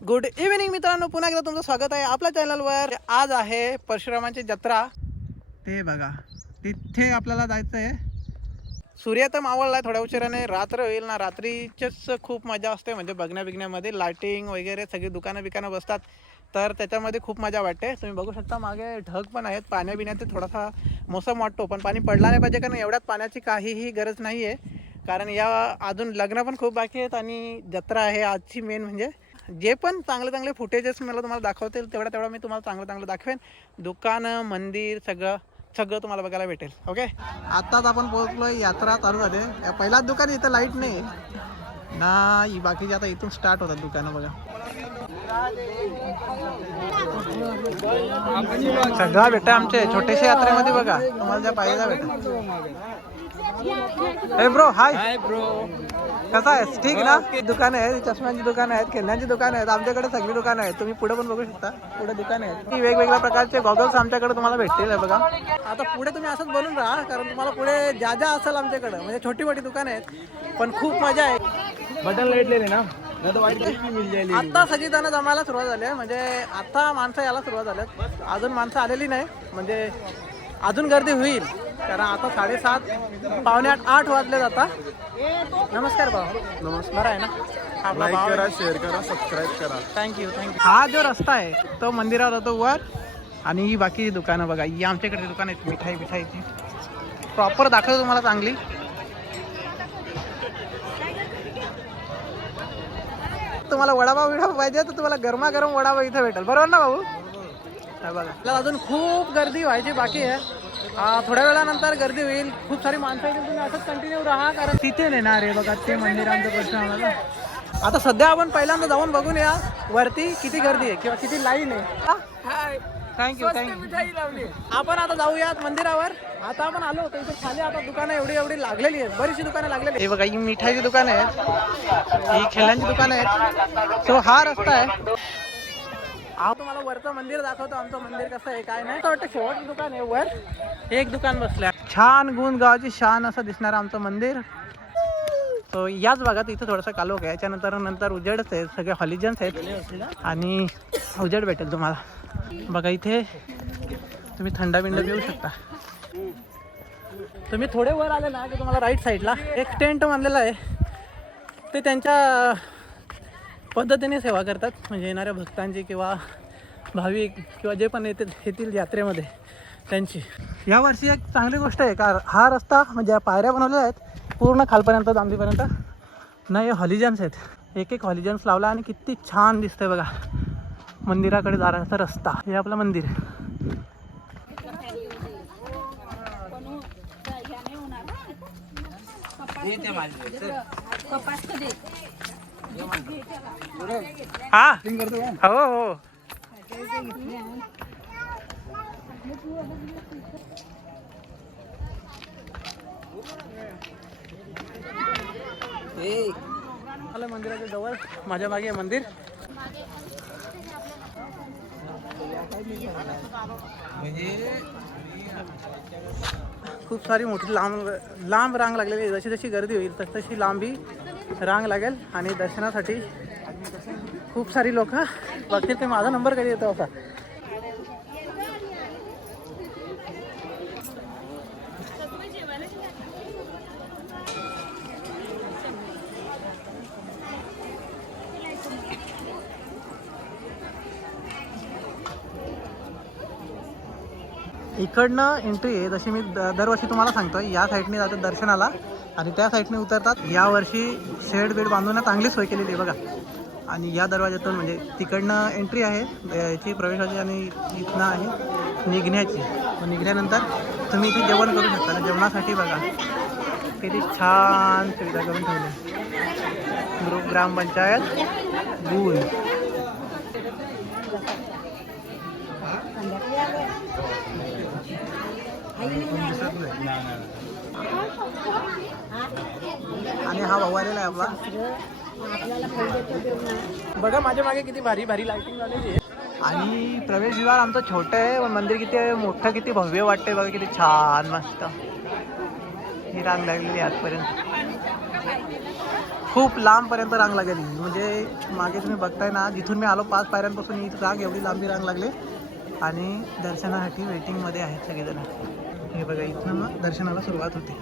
Good evening मित्रांनो, पुन्हा एकदा तुमचं स्वागत आहे आपल्या चॅनलवर. आज आहे परशुरामाची जत्रा. ते बघा, तिथे आपल्याला जायचं आहे. सूर्य तर मावळला थोड्या उशिराने, रात्र होईल ना. रात्रीचेच खूप मजा असते, म्हणजे बघण्यामध्ये लाइटिंग वगैरे सगळी दुकानं बसतात, तर त्याच्यामध्ये खूप मजा वाटते. तुम्ही बघू शकता मागे ढग पण आहेत. पाण्याबिण्याचे थोडासा मोसम वाटतो, पण पाणी पडला नाही पाहिजे, कारण एवढ्यात पाण्याची काहीही गरज नाही आहे. कारण या अजून लग्न पण खूप बाकी आहेत आणि जत्रा आहे आजची मेन. म्हणजे जे पण चांगले फुटेजेस मला तुम्हाला दाखवतील तेवढा मी तुम्हाला चांगलं दाखवेन. दुकानं, मंदिर सगळं तुम्हाला बघायला भेटेल. ओके, आत्ताच आपण पोहोचलोय. यात्रा चालू झाली. पहिलाच दुकान, इथं लाईट नाही ना. बाकीचे आता इथून स्टार्ट होतात दुकानं. बघा, सगळं भेटतं आमचे छोटेशा यात्रेमध्ये. बघा, तुम्हाला ज्या पाहिजे भेटत. हे ब्रो, हाय ब्रो, कसा आहेस? ठीक ना. दुकानं आहेत, चष्म्यांची दुकानं आहेत, खेळण्यांची दुकानं आहेत, आमच्याकडे सगळी दुकानं आहेत. तुम्ही पुढे पण बघू शकता, पुढे दुकानं आहेत. ती वेगवेगळ्या प्रकारचे गॉगल्स आमच्याकडे तुम्हाला भेटतील. बघा, आता पुढे तुम्ही असंच बनून राहा, कारण तुम्हाला पुढे ज्या असेल आमच्याकडे, म्हणजे छोटी मोठी दुकानं आहेत, पण खूप मजा आहे. बटन लाईट लेले ना, आता सगळी जण जमायला सुरुवात झाली आहे. म्हणजे आता माणसं यायला सुरुवात झाल्यात, अजून माणसं आलेली नाही. म्हणजे अजून गर्दी होईल, कारण आता 7:30 पावणे 8 वाजले जाता. नमस्कार भाऊ. नमस्कार. आहे ना. आपला लाईक भाव करा, शेअर करा, सबस्क्राईब करा. थँक्यू. हा जो रस्ता आहे तो मंदिरात होतो वर, आणि ही बाकी दुकानं बघा. ही आमच्याकडे दुकान आहेत मिठाईची. प्रॉपर दाखवतो तुम्हाला चांगली. तुम्हाला वडापाव पाहिजे तर तुम्हाला गरमागरम वडापाव इथे भेटेल, बरोबर ना भाऊ? बघा, आपल्याला अजून खूप गर्दी व्हायची बाकी आहे. थोड्या वेळानंतर गर्दी होईल. खूप सारी माणसं येतील. तुम्ही असंच कंटिन्यू राहा, कारण तिथे नेणार आहे. बघा, ते मंदिरांचं प्रश्न आम्हाला. आता सध्या आपण पहिल्यांदा जाऊन बघून या वरती किती गर्दी आहे किंवा किती लाईन आहे. थँक्यू. आपण आता जाऊयात मंदिरावर. आता आपण आलो होतो इथे खाली. आता दुकानं एवढी लागलेली आहेत, बरीचशी दुकानं लागलेली. हे बघा, ही मिठाईची दुकानं आहेत, ही खेळण्यांची दुकानं आहेत. सो हा रस्ता आहे. तुम्हाला वरचं मंदिर दाखवतो. आमचं मंदिर कसं आहे काय नाही. वाटतं शेवटचं दुकान आहे वर, एक दुकान बसलं. छान गुणगावाची शान असं दिसणार आमचं मंदिर. तो याच भागात इथं थोडासा कालोख आहे. याच्यानंतर उजेडच आहे, सगळे हॉलिजन्स आहेत आणि उजेड भेटेल तुम्हाला. बघा, इथे तुम्ही थंडा बिंड पिऊ शकता. तुम्ही थोडे वर आले ना की तुम्हाला राईट साईडला एक टेंट बांधलेला आहे. ते त्यांच्या पद्धतीने सेवा करतात, म्हणजे येणाऱ्या भक्तांची किंवा भाविक किंवा जे पण येतील यात्रेमध्ये त्यांची. यावर्षी एक चांगली गोष्ट आहे का, हा रस्ता म्हणजे पायऱ्या बनवलेल्या आहेत पूर्ण खालपर्यंत, दांडीपर्यंत. नाही, हॉलिजन्स आहेत. एक हॉलिजन्स लावला आणि किती छान दिसतंय बघा. मंदिराकडे जाण्याचा रस्ता. हे आपलं मंदिर. हा, हो. आलं मंदिराच्या जवळ. माझ्या मागे मंदिर. खूप सारी मोठी लांब रांग लागलेली आहे. जशी गर्दी होईल तशी लांबी रांग लागेल. आणि दर्शनासाठी खूप सारी लोक बघतील. ते माझा नंबर कधी येतो असा. इकडनं एंट्री आहे. जशी मी दरवर्षी तुम्हाला सांगतो, या साईडने जातात दर्शनाला आणि त्या साईडने उतरतात. यावर्षी शेड बेड बांधून चांगली सोय केलेली आहे बघा. आणि या दरवाज्यातून म्हणजे तिकडनं एंट्री आहे याची, प्रवेशाची, आणि इथनं आहे निघण्याची. निघल्यानंतर तुम्ही इथे जेवण करू शकता. जेवणासाठी बघा किती छान सुविधा करून ठेवली. ग्रुप ग्रामपंचायत गुण. आणि हा भाऊ आलेला आहे आपला. बघा माझ्या मागे किती भारी लाइटिंग झालेली आहे. आणि प्रवेशद्वार आमचं छोटं आहे, पण मंदिर किती मोठं, किती भव्य वाटतंय बघा. किती छान मस्त ही रांग लागलेली आजपर्यंत. खूप लांबपर्यंत रांग लागली. म्हणजे मागे तुम्ही बघताय ना, जिथून मी आलो 5 पायऱ्यांपासून ही रांग एवढी लांबी रांग लागली आणि दर्शनासाठी वेटिंगमध्ये आहेत सगळेजण. हे बघा, इथनं मग दर्शनाला सुरुवात होते.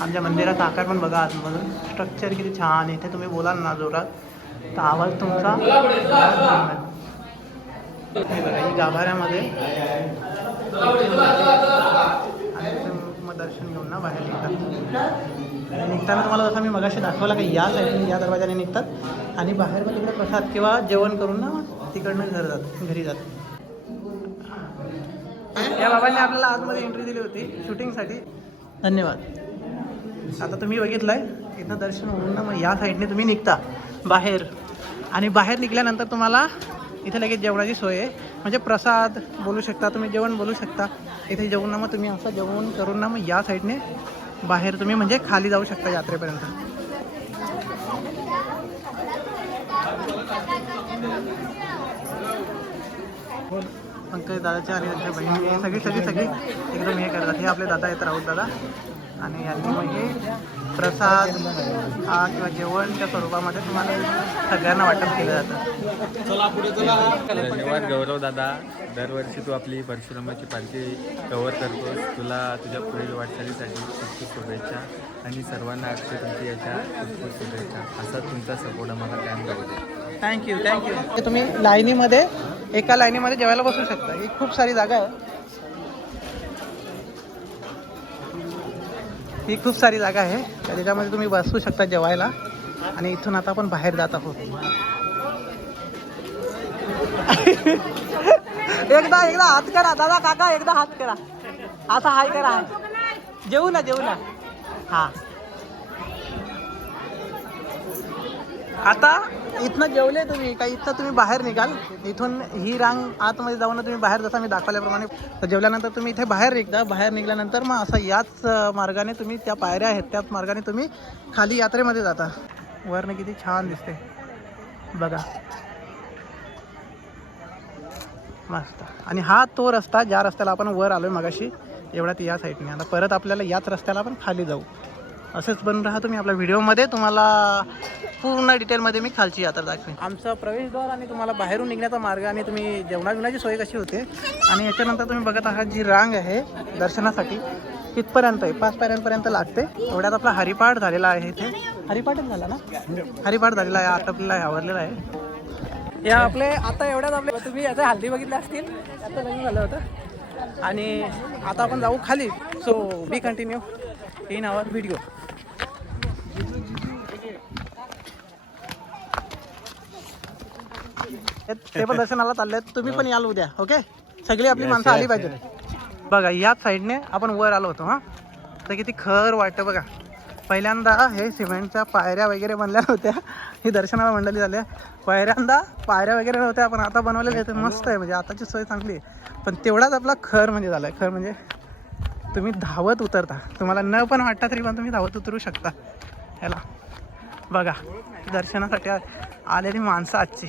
आमच्या मंदिराचा आकार पण बघा आतमधून, स्ट्रक्चर किती छान आहे. इथे तुम्ही बोलाल ना जोरात तर आवाज तुमचा. हे बघा, ही गाभाऱ्यामध्ये आणि मग दर्शन घेऊन ना बाहेर निघतात. निघताना तुम्हाला जसं मी मगाशी दाखवलं की या साईडने या दरवाजाने निघतात आणि बाहेर मग तिकडे प्रसाद किंवा जेवण करून ना तिकडनं घरी जातात. या बाबांनी आपल्याला आतमध्ये एंट्री दिली होती शूटिंगसाठी. धन्यवाद. आता तुम्ही बघितलंय इथं दर्शन होऊन ना मग या साईडने तुम्ही निघता बाहेर आणि बाहेर निघाल्यानंतर तुम्हाला इथे लगेच जेवणाची सोय आहे. म्हणजे प्रसाद बोलू शकता तुम्ही, जेवण बोलू शकता. इथे जेवून ना मग तुम्ही असं जेवण करून ना मग या साईडने बाहेर तुम्ही म्हणजे खाली जाऊ शकता यात्रेपर्यंत. पंकज दादाचे आणि त्यांच्या बहिणी सगळी एकदम हे करतात. हे आपले दादा आहेत, राऊत दादा. आणि यांनी मग हे प्रसाद किंवा जेवणच्या स्वरूपामध्ये तुम्हाला सगळ्यांना वाटप केलं जातं. धन्यवाद गौरव दादा. दरवर्षी तू आपली परशुरामाची पालखी कव्हर करतोस. तुला तुझ्या पुढील वाटचालीसाठी खूप खूप शुभेच्छा आणि सर्वांना अक्षय तुमची याच्या खूप खूप शुभेच्छा. असा तुमचा सपोर्ट आम्हाला कायम पाहिजे. थँक्यू. तुम्ही लाईनीमध्ये एका लाईनीमध्ये जेवायला बसू शकता. ही खूप सारी जागा आहे. ही खूप सारी जागा आहे त्याच्यामध्ये तुम्ही बसू शकता जेवायला. आणि इथून आता आपण बाहेर जात आहोत. एकदा हात करा दादा काका, एकदा हात करा, आता हाय करा. जेवू ना हां. आता इथनं जेवले तुम्ही का इथं तुम्ही बाहेर निघाल. इथून ही रांग आतमध्ये जाऊन तुम्ही बाहेर, जसं मी दाखवल्याप्रमाणे तर जेवल्यानंतर तुम्ही इथे बाहेर निघता. बाहेर निघाल्यानंतर मग असं याच मार्गाने तुम्ही, त्या पायऱ्या आहेत त्याच मार्गाने तुम्ही खाली यात्रेमध्ये जाता. वरनं किती छान दिसते बघा, मस्त. आणि हा तो रस्ता ज्या रस्त्याला आपण वर आलो आहे मगाशी, एवढ्यात या साईडने. आता परत आपल्याला याच रस्त्याला आपण खाली जाऊ. असेच बनून राहा तुम्ही आपल्या व्हिडिओमध्ये. तुम्हाला पूर्ण डिटेलमध्ये मी खालची यात्रा दाखवेन. आमचं प्रवेशद्वार आणि तुम्हाला बाहेरून निघण्याचा मार्ग आणि तुम्ही जेवणाची सोय कशी होते. आणि याच्यानंतर तुम्ही बघत आहात जी रांग आहे दर्शनासाठी तिथपर्यंत आहे, 5 पायऱ्यांपर्यंत लागते. एवढ्यात आपला हरिपाठ झालेला आहे. इथे हरिपाठच झाला ना, हरिपाठ झालेला आहे, आटपलेला आहे, आवरलेला आहे. या आपले आता एवढ्यात आपले तुम्ही याच्या हल्दी बघितल्या असतील, आता लग्न झालं होतं. आणि आता आपण जाऊ खाली. So be continue in our video. ते पण दर्शनाला चालले, तुम्ही पण याल उद्या. ओके, सगळी आपली माणसं आली पाहिजे. बघा याच साईडने आपण वर आलो होतो. हां, तर किती खर वाटतं बघा. पहिल्यांदा हे सिमेंटच्या पायऱ्या वगैरे बनल्या होत्या. ही दर्शनाला मंडळी झाल्या. पहिल्यांदा पायऱ्या वगैरे नव्हत्या, पण आता बनवलेल्या आहेत. मस्त आहे, म्हणजे आताची सोय चांगली आहे. पण तेवढाच आपला खर म्हणजे झाला आहे. खर म्हणजे तुम्ही धावत उतरता. तुम्हाला न पण वाटता तरी पण तुम्ही धावत उतरू शकता. ह्याला बघा, दर्शनासाठी आलेली माणसं आजची.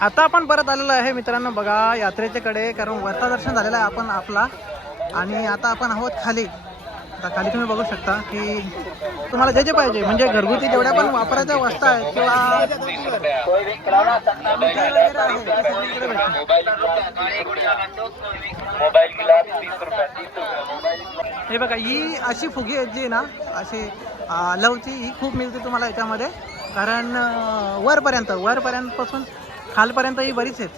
आता आपण परत आलेलो आहे मित्रांनो बघा यात्रेच्याकडे, कारण वरता दर्शन झालेलं आहे आपण आपला. आणि आता आपण आहोत खाली. आता खाली तुम्ही बघू शकता की तुम्हाला जे जे पाहिजे, म्हणजे घरगुती जेवढ्या पण वापरायच्या वस्तू आहेत किंवा हे बघा, ही अशी फुगी आहेत जी ना अशी लवची, ही खूप मिळते तुम्हाला याच्यामध्ये. कारण वरपर्यंत पासून खालपर्यंत ही बरीच आहेत.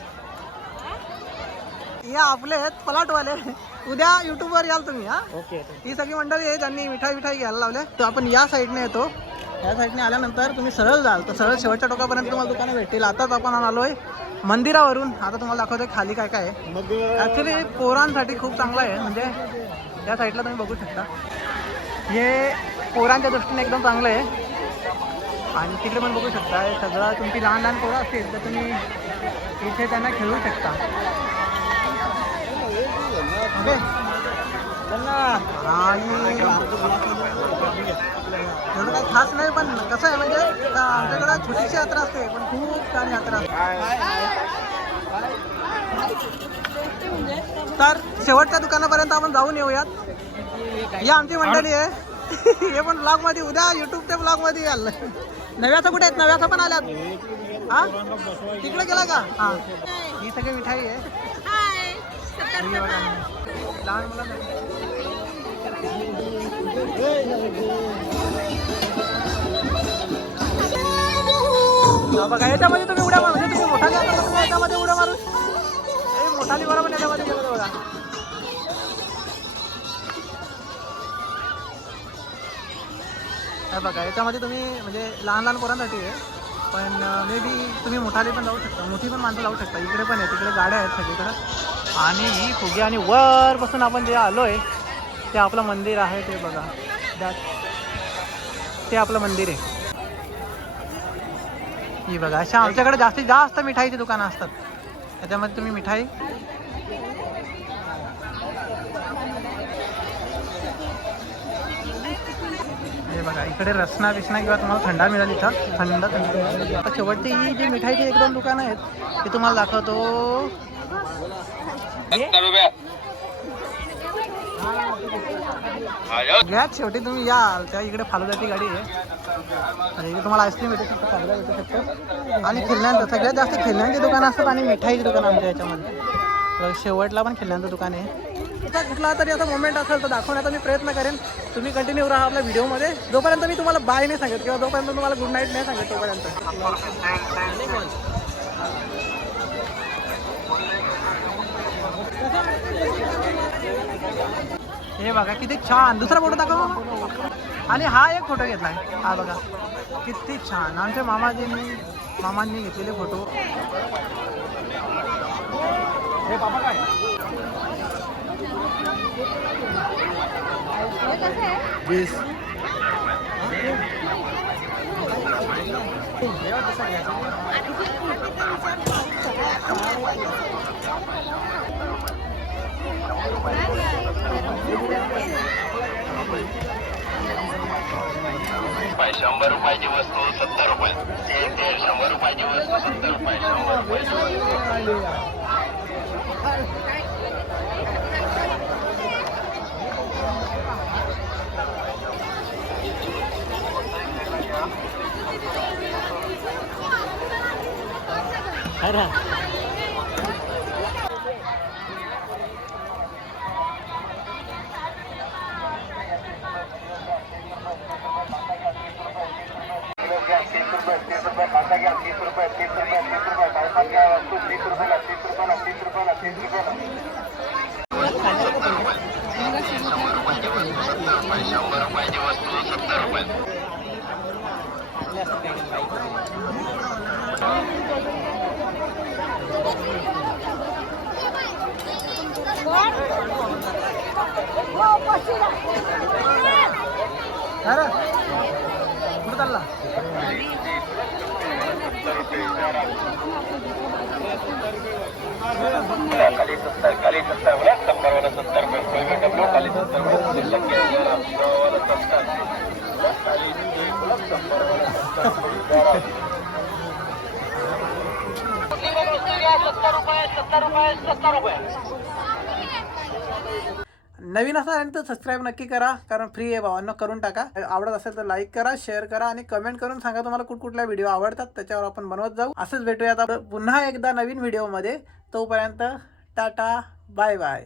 या आपले आहेत पलाटवाले. उद्या यूट्यूबवर याल तुम्ही. हां, ओके. ही सगळी मंडळी आहे ज्यांनी मिठाई घ्यायला लावले. तर आपण या साईडने येतो. या साईडने आल्यानंतर तुम्ही सरळ जाल तर सरळ शेवटच्या टोकापर्यंत तुम्हाला दुकानं भेटतील. आताच आपण आलो आहे मंदिरावरून. आता तुम्हाला दाखवतोय खाली काय काय आहे. ॲक्च्युली पोरांसाठी खूप चांगलं आहे. म्हणजे या साईडला तुम्ही बघू शकता, हे पोरांच्या दृष्टीने एकदम चांगलं आहे. आणि तिकडे पण बघू शकता, हे सगळं तुमची लहान लहान पोरं असतील तर तुम्ही इथे त्यांना खेळू शकता. ओके, आणि एवढं काही खास नाही, पण कसं आहे म्हणजे आमच्याकडं छोटीशी यात्रा असते पण खूप छान यात्रा असते. तर शेवटच्या दुकानापर्यंत आपण जाऊन येऊयात. ही आमची मंडळी आहे. हे पण ब्लॉग मध्ये, उद्या युट्यूबच्या ब्लॉग मध्ये आलं. नव्याचा कुठे आहेत? नव्याचा पण आल्यात. हा तिकडे गेला का? हा ही सगळी मिठाई आहे. लहान मुलांना बघा, याच्यामध्ये तुम्ही उड्या मारू, म्हणजे तुम्ही मोठाली आता तुम्ही याच्यामध्ये उड्या मारू. मोठाली बरोबर याच्यामध्ये गेलं बघा. बघा याच्यामध्ये तुम्ही म्हणजे लहान लहान पोरांसाठी आहे, पण मे बी तुम्ही मोठाली पण जाऊ शकता, मोठी पण माणसं जाऊ शकता. इकडे पण आहे, तिकडे गाड्या आहेत सगळीकडं. आणि ही फुगे आणि वरपासून आपण जे आलो आहे ते आपलं मंदिर आहे. ते बघा ते आपलं मंदिर आहे. ही बघा अशा आमच्याकडे जास्तीत जास्त मिठाईची दुकानं असतात. त्याच्यामध्ये तुम्ही मिठाई हे बघा, इकडे रसना बिसना किंवा तुम्हाला थंडा मिळेल इथं. थंड आता शेवटची ही जी मिठाईची एक दोन दुकानं आहेत ते तुम्हाला दाखवतो. सगळ्यात शेवटी तुम्ही याल त्या इकडे फालुदाची गाडी आहे आणि इकडे तुम्हाला आईस्क्रीम भेटू शकतो, फालुदा भेटू शकतो आणि खेळण्यांचं सगळ्यात जास्त खेळण्यांची दुकानं असतात आणि मिठाईची दुकानं आमच्या याच्यामध्ये. शेवटला पण खेळण्यांचं दुकान आहे. आता कुठला तरी असा मोमेंट असेल तर दाखवण्याचा मी प्रयत्न करेन. तुम्ही कंटिन्यू राहा आपल्या व्हिडिओमध्ये. जोपर्यंत मी तुम्हाला बाय नाही सांगत किंवा जोपर्यंत तुम्हाला गुड नाईट नाही सांगत तोपर्यंत. हे बघा किती छान. दुसरा फोटो दाखव. आणि हा एक फोटो घेतलाय, हा बघा किती छान. आमच्या मामांनी घेतलेले फोटो. हे बाबा काय बीस ₹100ची वस्तू 70 रुपये. 100 रुपयाची वस्तू 70 रुपये. 100 रुपये. अरे कुठं चालला? खाली 70 बोला. 70 वाला 70 रुपये. कोई भी डब्ल्यू खाली 70 रुपये. लगे वाला 70. खाली 70 रुपये. नवीन असाल तर सबस्क्राईब नक्की करा, कारण फ्री आहे भावांनो. करून टाका. आवडत असेल तर लाईक करा, शेअर करा आणि कमेंट करून सांगा तुम्हाला कुठल्या व्हिडिओ आवडतात. त्याच्यावर आपण बनवत जाऊ. असंच भेटूया आता पुन्हा एकदा नवीन व्हिडिओमध्ये. तोपर्यंत टाटा, बाय बाय.